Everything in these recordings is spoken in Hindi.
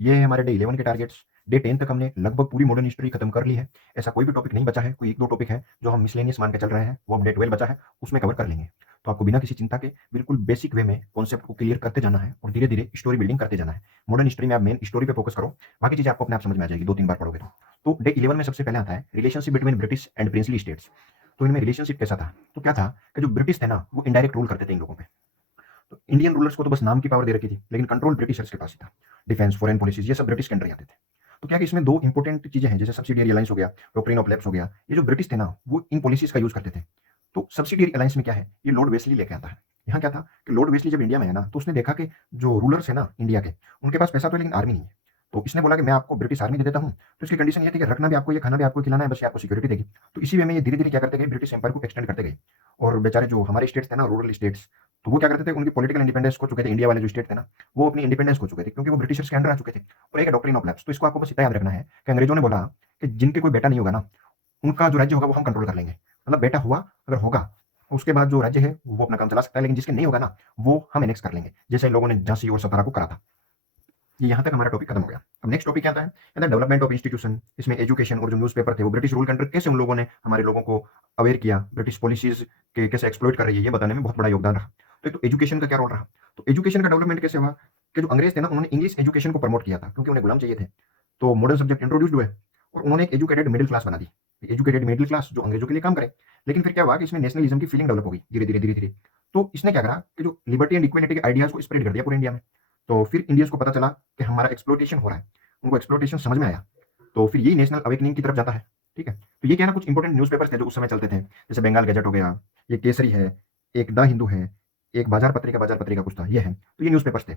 ये है हमारे डे 11 के टारगेट्स। डे 10 तक हमने लगभग पूरी मॉडर्न हिस्ट्री खत्म कर ली है। ऐसा कोई भी टॉपिक नहीं बचा है, कोई 1-2 टॉपिक है जो हम मिसलेनियस मान के चल रहे हैं, वो अब डे 12 बचा है, उसमें कवर कर लेंगे। तो आपको बिना किसी चिंता के बिल्कुल बेसिक वे में कॉन्सेप्ट को क्लियर करते जाना है और धीरे-धीरे स्टोरी बिल्डिंग करते जाना है। मॉडर्न हिस्ट्री में आप मेन स्टोरी पे फोकस करो, बाकी चीज़ें आपको अपने आप समझ में आ जाएगी 2-3 बार पढ़ोगे तो। तो डे 11 में सबसे पहले आता है relationship between British and princely states. तो इनमें रिलेशनशिप कैसा था? तो क्या था कि जो ब्रिटिश थे ना, वो इनडायरेक्ट रूल करते थे इन लोगों पे। तो इंडियन रूलर्स को तो बस नाम की पावर दे रखी थी, लेकिन कंट्रोल ब्रिटिशर्स के पास ही था। डिफेंस, फॉरेन पॉलिसीज ये सब ब्रिटिश के अंडर ही आते थे। तो क्या कि इसमें 2 इंपॉर्टेंट चीज़ें हैं, जैसे सब्सिडियरी अलायंस हो गया, डॉक्ट्रिन ऑफ लैप्स हो गया। ये जो ब्रिटिश थे ना, वो इन पॉलिसीज का यूज़ करते थे। तो सब्सिडियरी अलायंस में क्या है, ये लॉर्ड वेस्ली लेके आता है। यहाँ क्या था कि लॉर्ड वेस्ली जब इंडिया में है ना, तो उसने देखा कि जो रूलर्स है ना इंडिया के, उनके पास पैसा तो है लेकिन आर्मी नहीं है। तो इसने बोला कि मैं आपको ब्रिटिश आर्मी दे देता हूँ, तो इसकी कंडीशन ये थी कि रखना भी आपको, ये खाना भी आपको खिलाना है, बस ये आपको सिक्योरिटी देगी। तो इसी वे में ये धीरे-धीरे क्या करते गए, ब्रिटिश एम्पायर को एक्सटेंड करते गए। और बेचारे जो हमारे स्टेट्स थे ना, रूरल स्टेट्स, तो वो क्या करते थे, उनकी पॉलिटिकल इंडिपेंडेंस खो चुके थे। इंडिया वाले जो स्टेट थे ना, वो अपनी इंडिपेंडेंस खो चुके थे, क्योंकि वो ब्रिटिशर्स के अंडर आ चुके थे। और एक है डॉक्ट्रिन ऑफ लैप्स। तो इसको आपको बस इतना याद रखना है कि अंग्रेजों ने बोला कि जिनके कोई बेटा नहीं होगा ना, उनका जो राज्य होगा वो हम कंट्रोल कर लेंगे। मतलब बेटा हुआ, अगर होगा, उसके बाद जो राज्य है वो अपना काम चला सकता है, लेकिन जिसके नहीं होगा ना, वो हम एनेक्स कर लेंगे, जैसे इन लोगों ने झांसी और सतारा को करा था। ये यहाँ तक हमारा टॉपिक खत्म हो गया। अब नेक्स्ट टॉपिक क्या आता है, कहता है डेवलपमेंट ऑफ इंस्टीट्यूशन। इसमें एजुकेशन और जो न्यूज़पेपर थे वो ब्रिटिश रूल के अंडर कैसे उन लोगों ने हमारे लोगों को अवेयर किया, ब्रिटिश पॉलिसीज के कैसे एक्सप्लॉइट कर रही है, ये बताने में बहुत बड़ा योगदान रहा। तो एक तो एजुकेशन का क्या रोल रहा, तो एजुकेशन का डेवलपमेंट कैसे हुआ कि जो अंग्रेज थे ना, उन्होंने इंग्लिश एजुकेशन को प्रमोट किया था, क्योंकि उन्हें गुलाम चाहिए थे। तो मॉडर्न सब्जेक्ट इंट्रोड्यूस्ड हुए और उन्होंने एक एजुकेटेड मिडिल क्लास बना दी। एजुकेटेड मिडिल क्लास जो अंग्रेजों के लिए काम करे। लेकिन फिर क्या हुआ कि इसमें नेशनलिज्म की फीलिंग डेवलप होगी धीरे धीरे। तो इसने क्या करा कि जो लिबर्टी एंड इक्वालिटी के आइडियाज को स्प्रेड कर दिया पूरे इंडिया में। तो फिर इंडियंस को पता चला कि हमारा एक्सप्लोटेशन हो रहा है, उनको एक्सप्लोटेशन समझ में आया। तो फिर यही नेशनल अवेकनिंग की तरफ जाता है। ठीक है, तो ये क्या है ना, कुछ इंपॉर्टेंट न्यूज़पेपर्स थे जो उस समय चलते थे, जैसे बंगाल गजट हो गया, ये केसरी है, एक द हिंदू है, एक बाजार पत्रिका कुछ था, ये है। तो ये न्यूज़पेपर्स थे।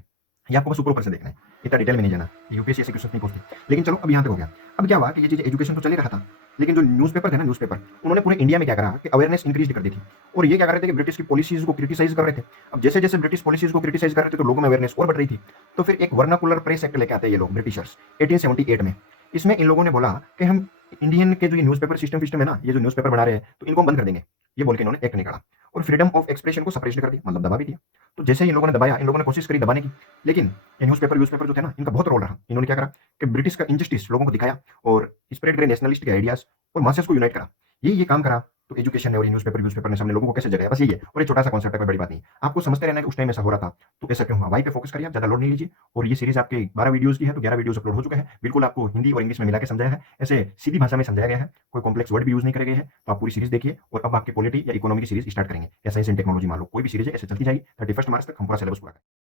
ये आपको बस ऊपर ऊपर से देखना है, इतना डिटेल में नहीं जाना, यूपीएससी ऐसे क्वेश्चन नहीं पूछती। लेकिन चलो अब यहाँ तक हो गया। अब क्या हुआ कि ये चीज़ एजुकेशन तो चल ही रहा था, लेकिन जो न्यूज़पेपर थे ना, न्यूज़पेपर उन्होंने पूरे इंडिया में क्या करा कि अवेयरनेस इंक्रीज कर दी थी। और ये क्या कर रहे थे कि ब्रिटिश की पॉलिसीज को क्रिटिसाइज कर रहे थे। अब जैसे जैसे ब्रिटिश पॉलिसीज को क्रिटिसाइज कर रहे थे, तो लोगों में अवेयरनेस और बढ़ रही थी। तो फिर एक वर्नाकुलर प्रेस एक्ट लेके आते हैं ये लोग ब्रिटिशर्स 1878 में। इसमें इन लोगों ने बोला कि हम इंडियन के जो ये न्यूज़पेपर सिस्टम है ना, ये जो न्यूज़पेपर बना रहे हैं, तो इनको हम बंद कर देंगे। ये बोल के इन्होंने एक्ट निकाला और फ्रीडम ऑफ एक्सप्रेशन को सप्रेस कर दिया, मतलब दबा भी दिया। तो जैसे ही इन लोगों ने दबाया, इन लोगों ने कोशिश करी दबाने की, लेकिन ये न्यूज़पेपर जो थे ना, इनका बहुत रोल रहा। इन्होंने क्या करा कि ब्रिटिश का इंजस्टिस लोगों को दिखाया और स्प्रेड करे नेशनलिस्ट के आइडियाज और मासेस को यूनाइट करा। ये काम करा। तो एजुकेशन ने और ये न्यूज़पेपर ने सामने लोगों को कैसे जगाया, बस यही है। और ये छोटा सा कॉन्सेप्ट है, कोई बड़ी बात नहीं। आपको समझते रहना है कि उस टाइम ऐसा हो रहा था, तो ऐसा क्यों हुआ, वाई पे फोकस करिए आप, ज़्यादा लोड नहीं लीजिए। और ये सीरीज आपके 12 वीडियोज़ की है, तो 11 वीडियोज़ अपलोड हो चुके हैं। बिल्कुल आपको हिंदी और इंग्लिश में मिला के समझाया है, ऐसे सीधी भाषा में समझाया गया है, कोई कॉम्प्लेक्स वर्ड भी यूज़ नहीं करे गए हैं। तो आप पूरी सीरीज देखिए और अब आपकी पॉलिटी या इकोनॉमी की सीरीज स्टार्ट करेंगे, या साइंस एंड टेक्नोलॉजी मान लो, कोई भी सीरीज है ऐसे चलती जाएगी। 31 मार्च तक हम पूरा सिलेबस पूरा करेंगे।